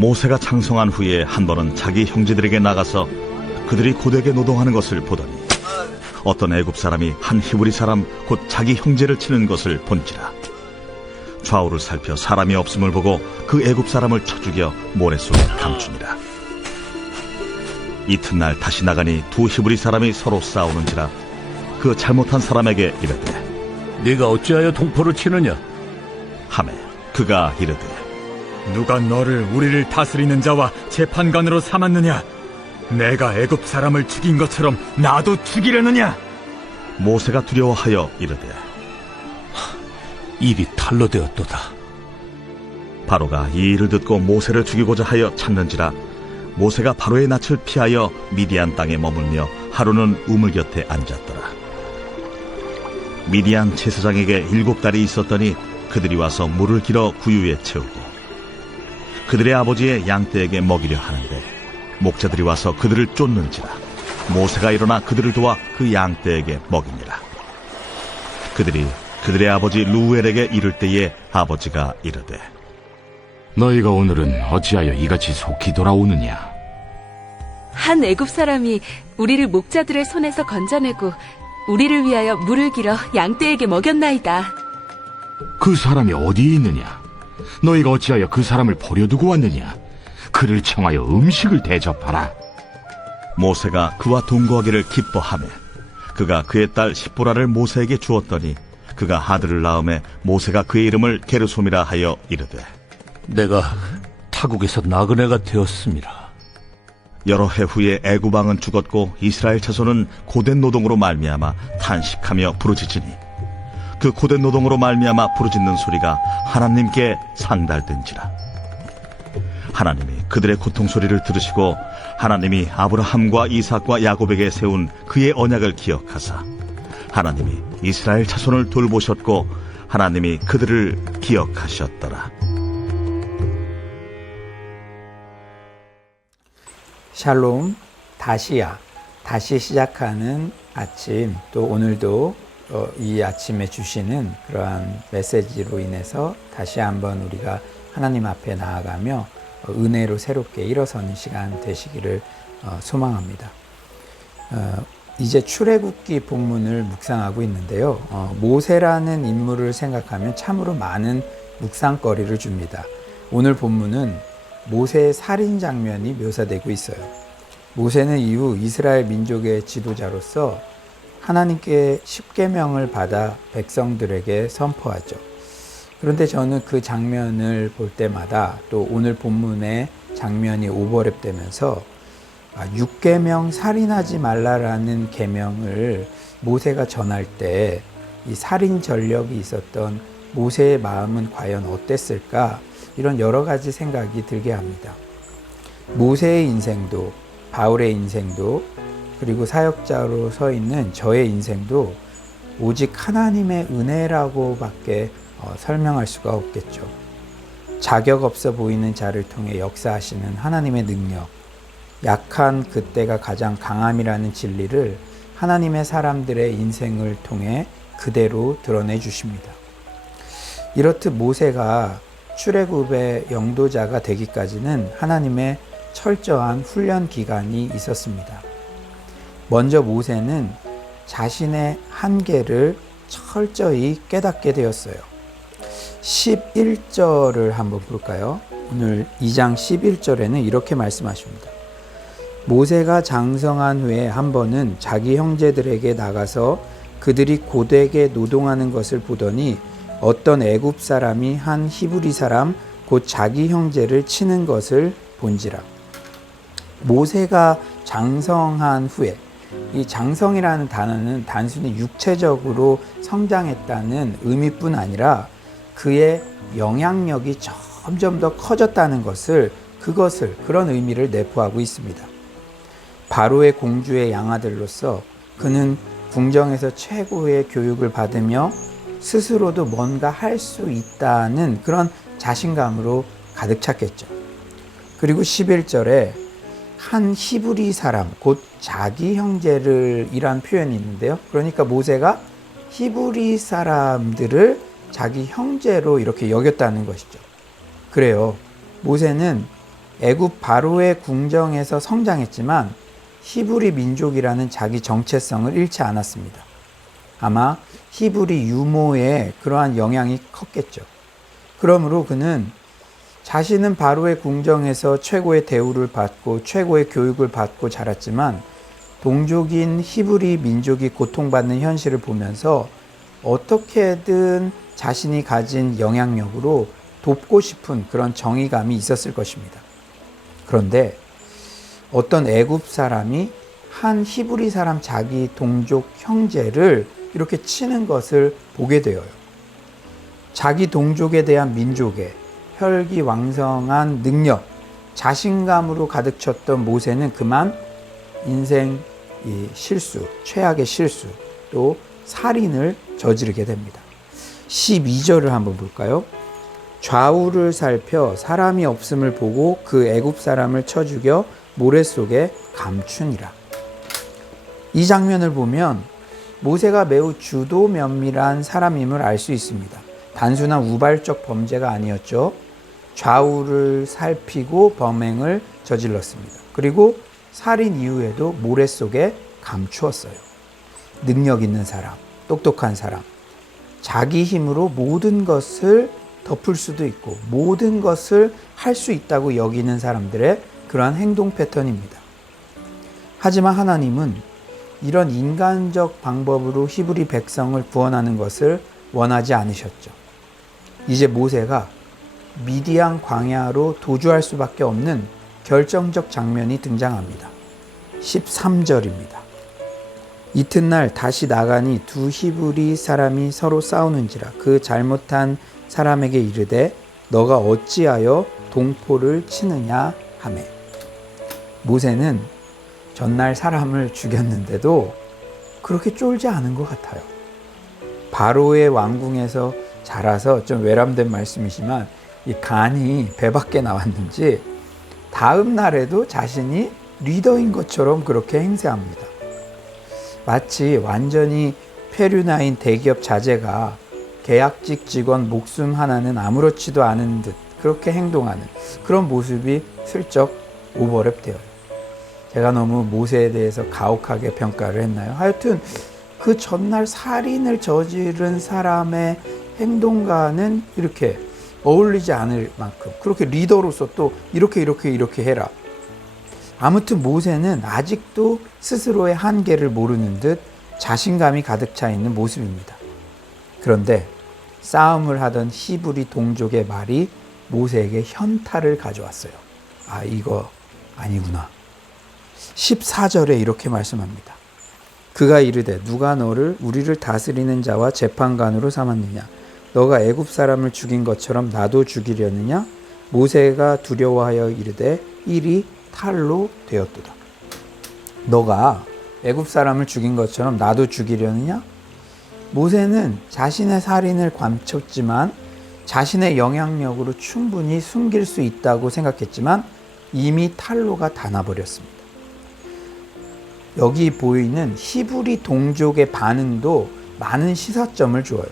모세가 장성한 후에 한 번은 자기 형제들에게 나가서 그들이 고되게 노동하는 것을 보더니 어떤 애굽 사람이 한 히브리 사람 곧 자기 형제를 치는 것을 본지라. 좌우를 살펴 사람이 없음을 보고 그 애굽 사람을 쳐 죽여 모래 속에 감추니라. 이튿날 다시 나가니 두 히브리 사람이 서로 싸우는지라. 그 잘못한 사람에게 이르되 네가 어찌하여 동포를 치느냐? 하매 그가 이르되 누가 너를 우리를 다스리는 자와 재판관으로 삼았느냐? 내가 애굽 사람을 죽인 것처럼 나도 죽이려느냐? 모세가 두려워하여 이르되 일이 탈로 되었도다. 바로가 이 일을 듣고 모세를 죽이고자 하여 찾는지라. 모세가 바로의 낯을 피하여 미디안 땅에 머물며 하루는 우물 곁에 앉았더라. 미디안 제사장에게 7달이 있었더니 그들이 와서 물을 길어 구유에 채우고 그들의 아버지의 양떼에게 먹이려 하는데 목자들이 와서 그들을 쫓는지라. 모세가 일어나 그들을 도와 그 양떼에게 먹이니라. 그들이 그들의 아버지 루엘에게 이를 때에 아버지가 이르되 너희가 오늘은 어찌하여 이같이 속히 돌아오느냐? 한 애굽 사람이 우리를 목자들의 손에서 건져내고 우리를 위하여 물을 길어 양떼에게 먹였나이다. 그 사람이 어디에 있느냐? 너희가 어찌하여 그 사람을 버려두고 왔느냐? 그를 청하여 음식을 대접하라. 모세가 그와 동거하기를 기뻐하며 그가 그의 딸 십보라를 모세에게 주었더니 그가 아들을 낳음에 모세가 그의 이름을 게르솜이라 하여 이르되 내가 타국에서 나그네가 되었습니다. 여러 해 후에 애굽 왕은 죽었고 이스라엘 자손은 고된 노동으로 말미암아 탄식하며 부르짖으니 그 고된 노동으로 말미암아 부르짖는 소리가 하나님께 상달된지라. 하나님이 그들의 고통 소리를 들으시고 하나님이 아브라함과 이삭과 야곱에게 세운 그의 언약을 기억하사 하나님이 이스라엘 자손을 돌보셨고 하나님이 그들을 기억하셨더라. 샬롬, 다시 시작하는 아침, 또 오늘도 이 아침에 주시는 그러한 메시지로 인해서 다시 한번 우리가 하나님 앞에 나아가며 은혜로 새롭게 일어서는 시간 되시기를 소망합니다. 이제 출애굽기 본문을 묵상하고 있는데요. 모세라는 인물을 생각하면 참으로 많은 묵상거리를 줍니다. 오늘 본문은 모세의 살인 장면이 묘사되고 있어요. 모세는 이후 이스라엘 민족의 지도자로서 하나님께 십계명을 받아 백성들에게 선포하죠. 그런데 저는 그 장면을 볼 때마다 또 오늘 본문의 장면이 오버랩되면서 6계명 살인하지 말라라는 계명을 모세가 전할 때 이 살인 전력이 있었던 모세의 마음은 과연 어땠을까? 이런 여러 가지 생각이 들게 합니다. 모세의 인생도 바울의 인생도 그리고 사역자로 서 있는 저의 인생도 오직 하나님의 은혜라고밖에 설명할 수가 없겠죠. 자격 없어 보이는 자를 통해 역사하시는 하나님의 능력, 약한 그때가 가장 강함이라는 진리를 하나님의 사람들의 인생을 통해 그대로 드러내 주십니다. 이렇듯 모세가 출애굽의 영도자가 되기까지는 하나님의 철저한 훈련 기간이 있었습니다. 먼저 모세는 자신의 한계를 철저히 깨닫게 되었어요. 11절을 한번 볼까요? 오늘 2장 11절에는 이렇게 말씀하십니다. 모세가 장성한 후에 한 번은 자기 형제들에게 나가서 그들이 고되게 노동하는 것을 보더니 어떤 애굽 사람이 한 히브리 사람 곧 자기 형제를 치는 것을 본지라. 모세가 장성한 후에, 이 장성이라는 단어는 단순히 육체적으로 성장했다는 의미뿐 아니라 그의 영향력이 점점 더 커졌다는 그런 의미를 내포하고 있습니다. 바로의 공주의 양아들로서 그는 궁정에서 최고의 교육을 받으며 스스로도 뭔가 할 수 있다는 그런 자신감으로 가득 찼겠죠. 그리고 11절에 한 히브리 사람, 곧 자기 형제를 이란 표현이 있는데요. 그러니까 모세가 히브리 사람들을 자기 형제로 이렇게 여겼다는 것이죠. 그래요. 모세는 애굽 바로의 궁정에서 성장했지만 히브리 민족이라는 자기 정체성을 잃지 않았습니다. 아마 히브리 유모의 그러한 영향이 컸겠죠. 그러므로 그는 자신은 바로의 궁정에서 최고의 대우를 받고 최고의 교육을 받고 자랐지만 동족인 히브리 민족이 고통받는 현실을 보면서 어떻게든 자신이 가진 영향력으로 돕고 싶은 그런 정의감이 있었을 것입니다. 그런데 어떤 애굽 사람이 한 히브리 사람 자기 동족 형제를 이렇게 치는 것을 보게 되어요. 자기 동족에 대한 민족의 혈기왕성한 능력, 자신감으로 가득 찼던 모세는 그만 인생 실수, 최악의 실수, 또 살인을 저지르게 됩니다. 12절을 한번 볼까요? 좌우를 살펴 사람이 없음을 보고 그 애굽 사람을 쳐 죽여 모래 속에 감추니라. 이 장면을 보면 모세가 매우 주도 면밀한 사람임을 알 수 있습니다. 단순한 우발적 범죄가 아니었죠. 좌우를 살피고 범행을 저질렀습니다. 그리고 살인 이후에도 모래 속에 감추었어요. 능력 있는 사람, 똑똑한 사람, 자기 힘으로 모든 것을 덮을 수도 있고 모든 것을 할 수 있다고 여기는 사람들의 그러한 행동 패턴입니다. 하지만 하나님은 이런 인간적 방법으로 히브리 백성을 구원하는 것을 원하지 않으셨죠. 이제 모세가 미디안 광야로 도주할 수밖에 없는 결정적 장면이 등장합니다. 13절입니다. 이튿날 다시 나가니 두 히브리 사람이 서로 싸우는지라 그 잘못한 사람에게 이르되 너가 어찌하여 동포를 치느냐 하매. 모세는 전날 사람을 죽였는데도 그렇게 쫄지 않은 것 같아요. 바로의 왕궁에서 자라서 좀 외람된 말씀이지만 이 간이 배 밖에 나왔는지 다음 날에도 자신이 리더인 것처럼 그렇게 행세합니다. 마치 완전히 페류나인 대기업 자제가 계약직 직원 목숨 하나는 아무렇지도 않은 듯 그렇게 행동하는 그런 모습이 슬쩍 오버랩 되어요. 제가 너무 모세에 대해서 가혹하게 평가를 했나요? 하여튼 그 전날 살인을 저지른 사람의 행동과는 이렇게 어울리지 않을 만큼 그렇게 리더로서 또 이렇게 해라. 아무튼 모세는 아직도 스스로의 한계를 모르는 듯 자신감이 가득 차 있는 모습입니다. 그런데 싸움을 하던 히브리 동족의 말이 모세에게 현타를 가져왔어요. 아, 이거 아니구나. 14절에 이렇게 말씀합니다. 그가 이르되 누가 너를 우리를 다스리는 자와 재판관으로 삼았느냐? 너가 애굽 사람을 죽인 것처럼 나도 죽이려느냐? 모세가 두려워하여 이르되 일이 탈로 되었도다. 너가 애굽 사람을 죽인 것처럼 나도 죽이려느냐? 모세는 자신의 살인을 감췄지만 자신의 영향력으로 충분히 숨길 수 있다고 생각했지만 이미 탈로가 다 나버렸습니다. 여기 보이는 히브리 동족의 반응도 많은 시사점을 주어요.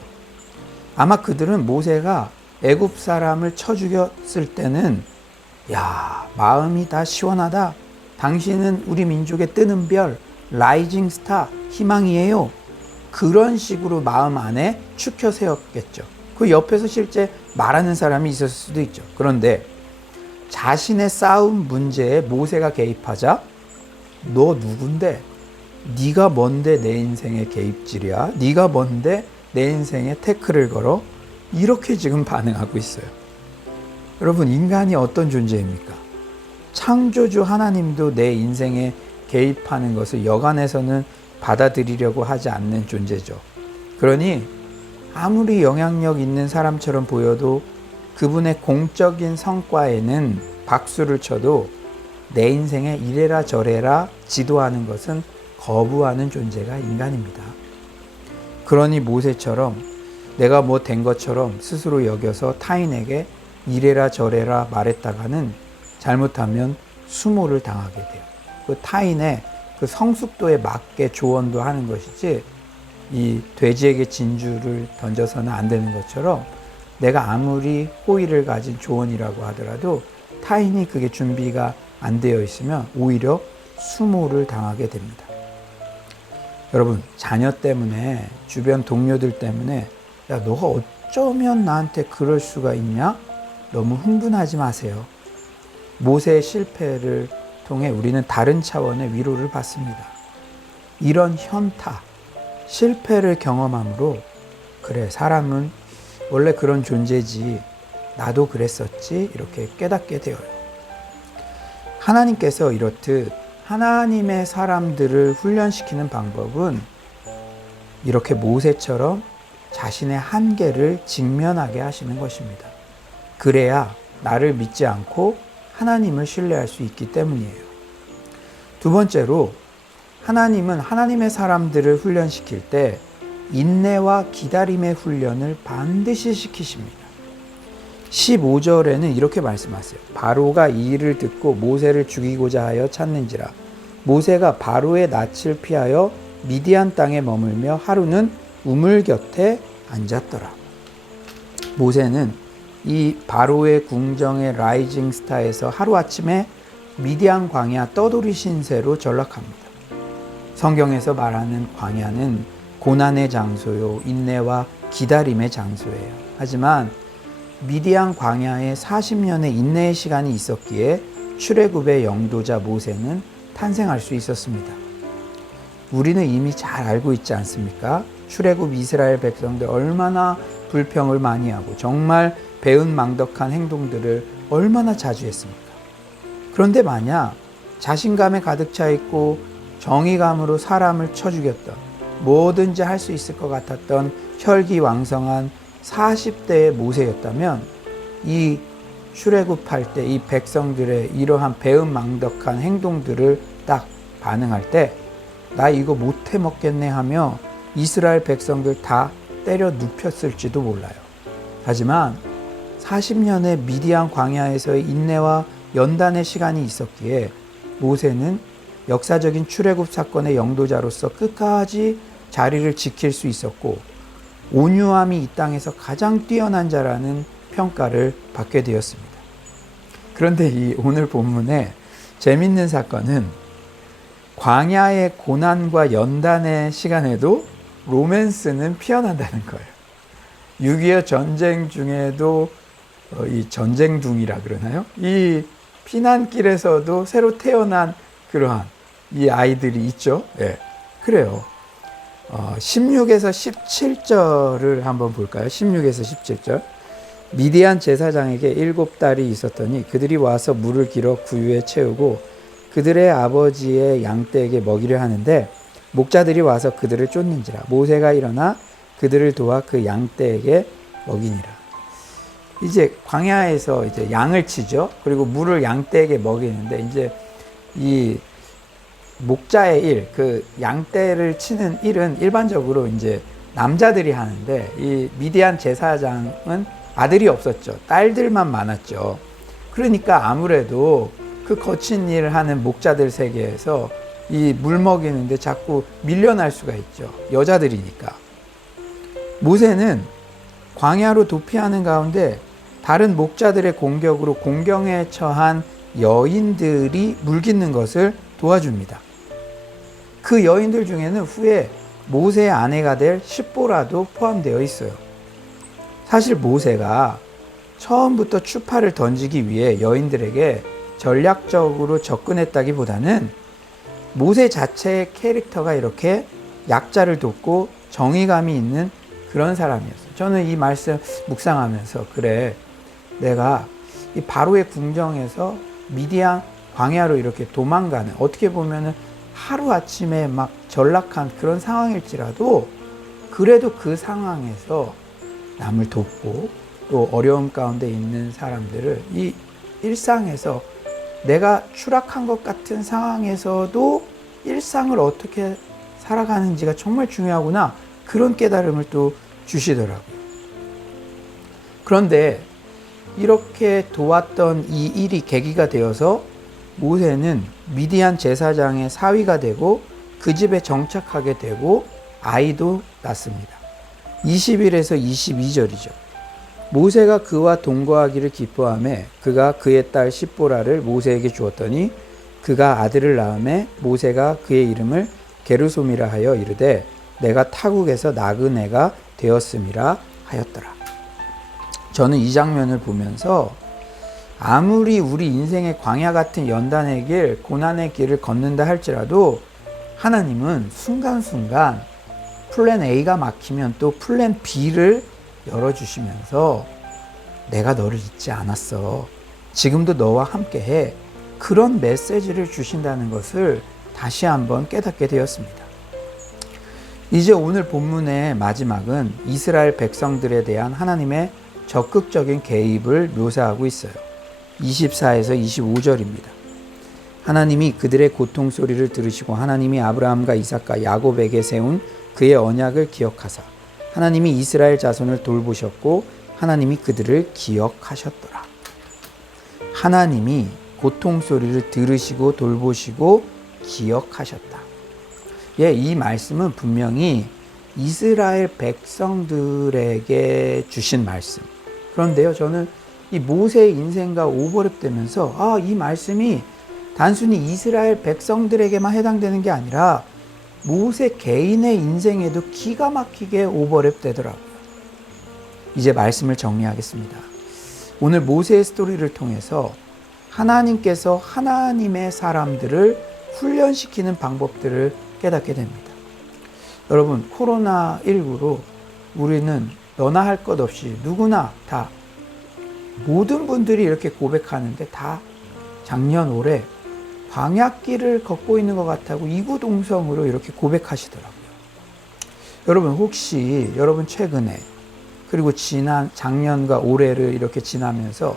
아마 그들은 모세가 애굽 사람을 쳐 죽였을 때는 야, 마음이 다 시원하다. 당신은 우리 민족의 뜨는 별, 라이징 스타, 희망이에요. 그런 식으로 마음 안에 추켜 세웠겠죠. 그 옆에서 실제 말하는 사람이 있었을 수도 있죠. 그런데 자신의 싸움 문제에 모세가 개입하자 너 누군데? 네가 뭔데 내 인생에 개입질이야? 네가 뭔데 내 인생에 태클을 걸어? 이렇게 지금 반응하고 있어요. 여러분, 인간이 어떤 존재입니까? 창조주 하나님도 내 인생에 개입하는 것을 여간해서는 받아들이려고 하지 않는 존재죠. 그러니 아무리 영향력 있는 사람처럼 보여도 그분의 공적인 성과에는 박수를 쳐도 내 인생에 이래라 저래라 지도하는 것은 거부하는 존재가 인간입니다. 그러니 모세처럼 내가 뭐 된 것처럼 스스로 여겨서 타인에게 이래라 저래라 말했다가는 잘못하면 수모를 당하게 돼요. 그 타인의 그 성숙도에 맞게 조언도 하는 것이지 이 돼지에게 진주를 던져서는 안 되는 것처럼 내가 아무리 호의를 가진 조언이라고 하더라도 타인이 그게 준비가 안 되어 있으면 오히려 수모를 당하게 됩니다. 여러분, 자녀 때문에, 주변 동료들 때문에 야, 너가 어쩌면 나한테 그럴 수가 있냐? 너무 흥분하지 마세요. 모세의 실패를 통해 우리는 다른 차원의 위로를 받습니다. 이런 현타, 실패를 경험함으로 그래, 사람은 원래 그런 존재지, 나도 그랬었지, 이렇게 깨닫게 되어요. 하나님께서 이렇듯 하나님의 사람들을 훈련시키는 방법은 이렇게 모세처럼 자신의 한계를 직면하게 하시는 것입니다. 그래야 나를 믿지 않고 하나님을 신뢰할 수 있기 때문이에요. 두 번째로, 하나님은 하나님의 사람들을 훈련시킬 때 인내와 기다림의 훈련을 반드시 시키십니다. 15절에는 이렇게 말씀하세요. 바로가 이 일을 듣고 모세를 죽이고자 하여 찾는지라. 모세가 바로의 낯을 피하여 미디안 땅에 머물며 하루는 우물 곁에 앉았더라. 모세는 이 바로의 궁정의 라이징 스타에서 하루아침에 미디안 광야 떠돌이 신세로 전락합니다. 성경에서 말하는 광야는 고난의 장소요, 인내와 기다림의 장소예요. 하지만 미디안 광야에 40년의 인내의 시간이 있었기에 출애굽의 영도자 모세는 탄생할 수 있었습니다. 우리는 이미 잘 알고 있지 않습니까? 출애굽 이스라엘 백성들 얼마나 불평을 많이 하고 정말 배은망덕한 행동들을 얼마나 자주 했습니까? 그런데 만약 자신감에 가득 차 있고 정의감으로 사람을 쳐 죽였던, 뭐든지 할 수 있을 것 같았던 혈기왕성한 40대의 모세였다면 이 출애굽할 때 이 백성들의 이러한 배은망덕한 행동들을 딱 반응할 때 나 이거 못해 먹겠네 하며 이스라엘 백성들 다 때려 눕혔을지도 몰라요. 하지만 40년의 미디안 광야에서의 인내와 연단의 시간이 있었기에 모세는 역사적인 출애굽 사건의 영도자로서 끝까지 자리를 지킬 수 있었고 온유함이 이 땅에서 가장 뛰어난 자라는 평가를 받게 되었습니다. 그런데 이 오늘 본문에 재밌는 사건은 광야의 고난과 연단의 시간에도 로맨스는 피어난다는 거예요. 6.25 전쟁 중에도 이 전쟁둥이라 그러나요? 이 피난길에서도 새로 태어난 그러한 이 아이들이 있죠. 네, 그래요. 16에서 17절을 한번 볼까요? 16에서 17절. 미디안 제사장에게 7딸이 있었더니 그들이 와서 물을 길어 구유에 채우고 그들의 아버지의 양떼에게 먹이려 하는데 목자들이 와서 그들을 쫓는지라. 모세가 일어나 그들을 도와 그 양떼에게 먹이니라. 이제 광야에서 이제 양을 치죠. 그리고 물을 양떼에게 먹이는데 이제 이 목자의 일, 그 양떼를 치는 일은 일반적으로 이제 남자들이 하는데 이 미디안 제사장은 아들이 없었죠. 딸들만 많았죠. 그러니까 아무래도 그 거친 일을 하는 목자들 세계에서 이 물 먹이는데 자꾸 밀려날 수가 있죠. 여자들이니까. 모세는 광야로 도피하는 가운데 다른 목자들의 공격으로 공경에 처한 여인들이 물 깃는 것을 도와줍니다. 그 여인들 중에는 후에 모세의 아내가 될 십보라도 포함되어 있어요. 사실 모세가 처음부터 추파를 던지기 위해 여인들에게 전략적으로 접근했다기보다는 모세 자체의 캐릭터가 이렇게 약자를 돕고 정의감이 있는 그런 사람이었어요. 저는 이 말씀 묵상하면서 그래, 내가 이 바로의 궁정에서 미디안 광야로 이렇게 도망가는, 어떻게 보면은 하루아침에 막 전락한 그런 상황일지라도 그래도 그 상황에서 남을 돕고 또 어려움 가운데 있는 사람들을 이 일상에서 내가 추락한 것 같은 상황에서도 일상을 어떻게 살아가는지가 정말 중요하구나, 그런 깨달음을 또 주시더라고요. 그런데 이렇게 도왔던 이 일이 계기가 되어서 모세는 미디안 제사장의 사위가 되고 그 집에 정착하게 되고 아이도 낳습니다. 21에서 22절이죠. 모세가 그와 동거하기를 기뻐하며 그가 그의 딸 십보라를 모세에게 주었더니 그가 아들을 낳음에 모세가 그의 이름을 게르솜이라 하여 이르되 내가 타국에서 낳은 애가 되었음이라 하였더라. 저는 이 장면을 보면서 아무리 우리 인생의 광야 같은 연단의 길, 고난의 길을 걷는다 할지라도 하나님은 순간순간 플랜 A가 막히면 또 플랜 B를 열어주시면서 내가 너를 잊지 않았어. 지금도 너와 함께해. 그런 메시지를 주신다는 것을 다시 한번 깨닫게 되었습니다. 이제 오늘 본문의 마지막은 이스라엘 백성들에 대한 하나님의 적극적인 개입을 묘사하고 있어요. 24에서 25절입니다. 하나님이 그들의 고통 소리를 들으시고 하나님이 아브라함과 이삭과 야곱에게 세운 그의 언약을 기억하사 하나님이 이스라엘 자손을 돌보셨고 하나님이 그들을 기억하셨더라. 하나님이 고통 소리를 들으시고 돌보시고 기억하셨다. 예, 이 말씀은 분명히 이스라엘 백성들에게 주신 말씀. 그런데요, 저는 이 모세의 인생과 오버랩되면서 이 말씀이 단순히 이스라엘 백성들에게만 해당되는 게 아니라 모세 개인의 인생에도 기가 막히게 오버랩 되더라고요. 이제 말씀을 정리하겠습니다. 오늘 모세의 스토리를 통해서 하나님께서 하나님의 사람들을 훈련시키는 방법들을 깨닫게 됩니다. 여러분, 코로나19로 우리는 너나 할 것 없이 누구나 다 모든 분들이 이렇게 고백하는데 다 작년 올해 광야길을 걷고 있는 것 같다고 이구동성으로 이렇게 고백하시더라고요. 여러분, 혹시 여러분 최근에 그리고 지난 작년과 올해를 이렇게 지나면서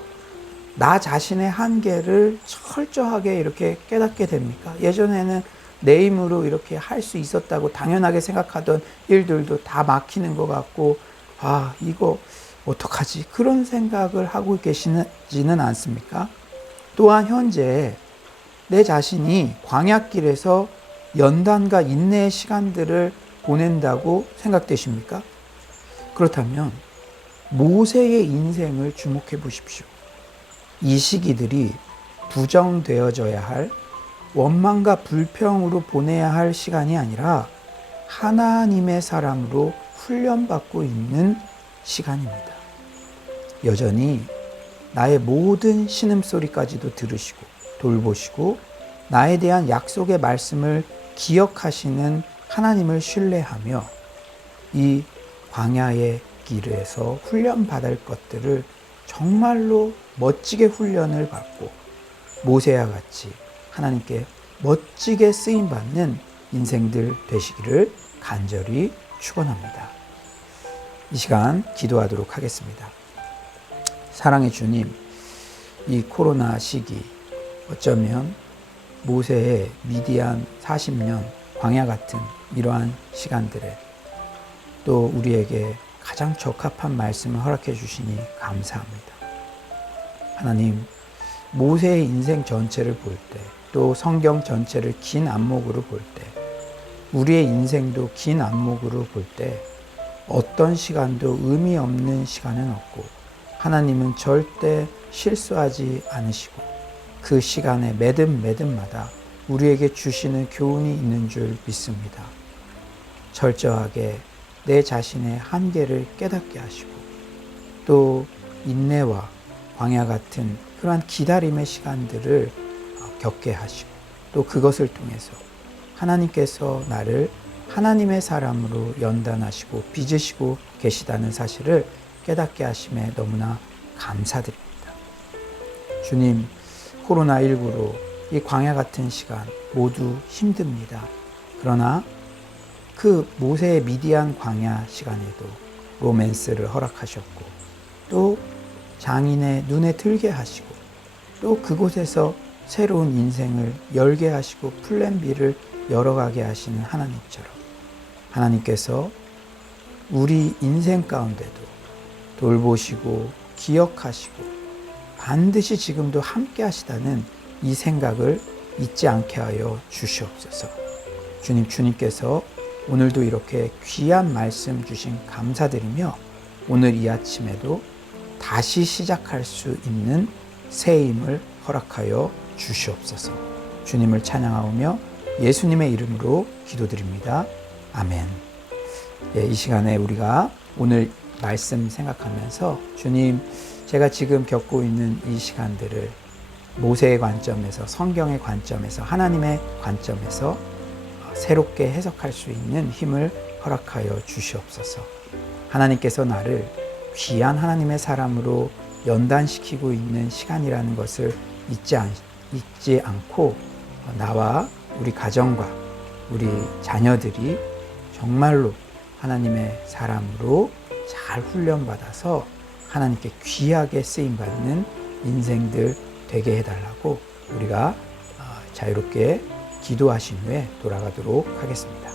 나 자신의 한계를 철저하게 이렇게 깨닫게 됩니까? 예전에는 내 힘으로 이렇게 할 수 있었다고 당연하게 생각하던 일들도 다 막히는 것 같고 이거 어떡하지? 그런 생각을 하고 계시지는 않습니까? 또한 현재 내 자신이 광야길에서 연단과 인내의 시간들을 보낸다고 생각되십니까? 그렇다면 모세의 인생을 주목해 보십시오. 이 시기들이 부정되어져야 할 원망과 불평으로 보내야 할 시간이 아니라 하나님의 사람으로 훈련받고 있는 시간입니다. 여전히 나의 모든 신음소리까지도 들으시고 돌보시고 나에 대한 약속의 말씀을 기억하시는 하나님을 신뢰하며 이 광야의 길에서 훈련받을 것들을 정말로 멋지게 훈련을 받고 모세와 같이 하나님께 멋지게 쓰임받는 인생들 되시기를 간절히 축원합니다. 이 시간 기도하도록 하겠습니다. 사랑의 주님, 이 코로나 시기 어쩌면 모세의 미디안 40년 광야 같은 이러한 시간들에 또 우리에게 가장 적합한 말씀을 허락해 주시니 감사합니다. 하나님, 모세의 인생 전체를 볼 때, 또 성경 전체를 긴 안목으로 볼 때, 우리의 인생도 긴 안목으로 볼 때 어떤 시간도 의미 없는 시간은 없고 하나님은 절대 실수하지 않으시고 그 시간에 매듭마다 우리에게 주시는 교훈이 있는 줄 믿습니다. 철저하게 내 자신의 한계를 깨닫게 하시고 또 인내와 광야 같은 그러한 기다림의 시간들을 겪게 하시고 또 그것을 통해서 하나님께서 나를 하나님의 사람으로 연단하시고 빚으시고 계시다는 사실을 깨닫게 하심에 너무나 감사드립니다. 주님, 코로나19로 이 광야 같은 시간 모두 힘듭니다. 그러나 그 모세의 미디안 광야 시간에도 로맨스를 허락하셨고 또 장인의 눈에 들게 하시고 또 그곳에서 새로운 인생을 열게 하시고 플랜 B를 열어가게 하시는 하나님처럼 하나님께서 우리 인생 가운데도 돌보시고 기억하시고 반드시 지금도 함께 하시다는 이 생각을 잊지 않게 하여 주시옵소서. 주님께서 오늘도 이렇게 귀한 말씀 주신 감사드리며 오늘 이 아침에도 다시 시작할 수 있는 새 힘을 허락하여 주시옵소서. 주님을 찬양하오며 예수님의 이름으로 기도드립니다. 아멘. 예, 이 시간에 우리가 오늘 말씀 생각하면서 주님, 제가 지금 겪고 있는 이 시간들을 모세의 관점에서, 성경의 관점에서, 하나님의 관점에서 새롭게 해석할 수 있는 힘을 허락하여 주시옵소서. 하나님께서 나를 귀한 하나님의 사람으로 연단시키고 있는 시간이라는 것을 잊지 않고 나와 우리 가정과 우리 자녀들이 정말로 하나님의 사람으로 잘 훈련받아서 하나님께 귀하게 쓰임받는 인생들 되게 해달라고 우리가 자유롭게 기도하신 후에 돌아가도록 하겠습니다.